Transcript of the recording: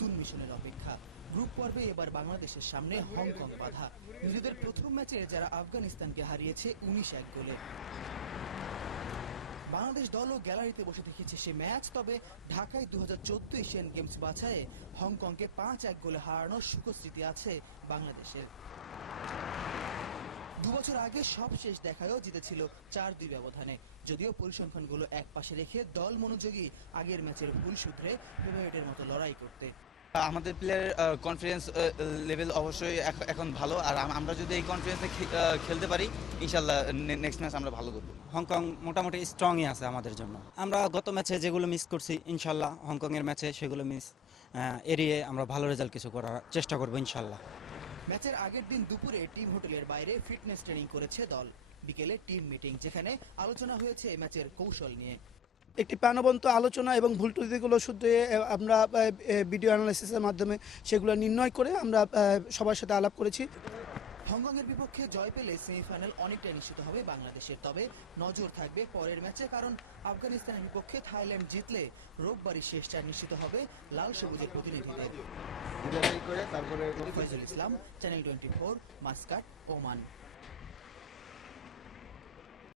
নতুন মিশনের অপেক্ষা। গ্রুপ পর্বে এবার বাংলাদেশের সামনে হংকং বাধা। নিজেদের প্রথম ম্যাচে যারা আফগানিস্তানকে হারিয়েছে ১৯-১ গোলে। বাংলাদেশ দলও গ্যালারিতে বসে দেখেছে সে ম্যাচ। তবে ঢাকায় ২০১৪ এশিয়ান গেমস বাছাইয়ে হংকংকে ৫-১ গোলে হারানোর সুখস্মৃতি আছে বাংলাদেশের। ২ বছর আগে সবশেষ দেখায়ও জিতেছিল ৪-২ ব্যবধানে। যদিও পরিসংখ্যানগুলো এক পাশে রেখে দল মনোযোগী আগের ম্যাচের ভুল সূত্রে ফেভারিটের মতো লড়াই করতে। আমাদের প্লেয়ার কনফিডেন্স লেভেল অবশ্যই এখন ভালো, আর আমরা যদি এই কনফিডেন্সে খেলতে পারি ইনশাল্লাহ নেক্সট ম্যাচ আমরা ভালো করবো। হংকং মোটামুটি স্ট্রংই আছে আমাদের জন্য। আমরা গত ম্যাচে যেগুলো মিস করছি ইনশাল্লাহ হংকংয়ের ম্যাচে সেগুলো এড়িয়ে আমরা ভালো রেজাল্ট কিছু করার চেষ্টা করবো ইনশাল্লাহ। ম্যাচের আগের দিন দুপুরে টিম হোটেলের বাইরে ফিটনেস ট্রেনিং করেছে দল। বিকেলে টিম মিটিং, যেখানে আলোচনা হয়েছে ম্যাচের কৌশল নিয়ে। একটি প্রাণবন্ত আলোচনা এবং ভুল ত্রুটিগুলো শুধরে আমরা ভিডিও অ্যানালাইসিসের মাধ্যমে সেগুলো নির্ণয় করে আমরা সবার সাথে আলাপ করেছি। হংকংয়ের বিপক্ষে জয় পেলে সেমিফাইনাল অনেকটাই নিশ্চিত হবে বাংলাদেশের। তবে নজর থাকবে পরের ম্যাচে, কারণ আফগানিস্তানের বিপক্ষে থাইল্যান্ড জিতলে রোববারই শেষ চার নিশ্চিত হবে লাল সবুজের প্রতিনিধিদের। ফয়জুল ইসলাম, চ্যানেল 24, মাস্কাট, ওমান।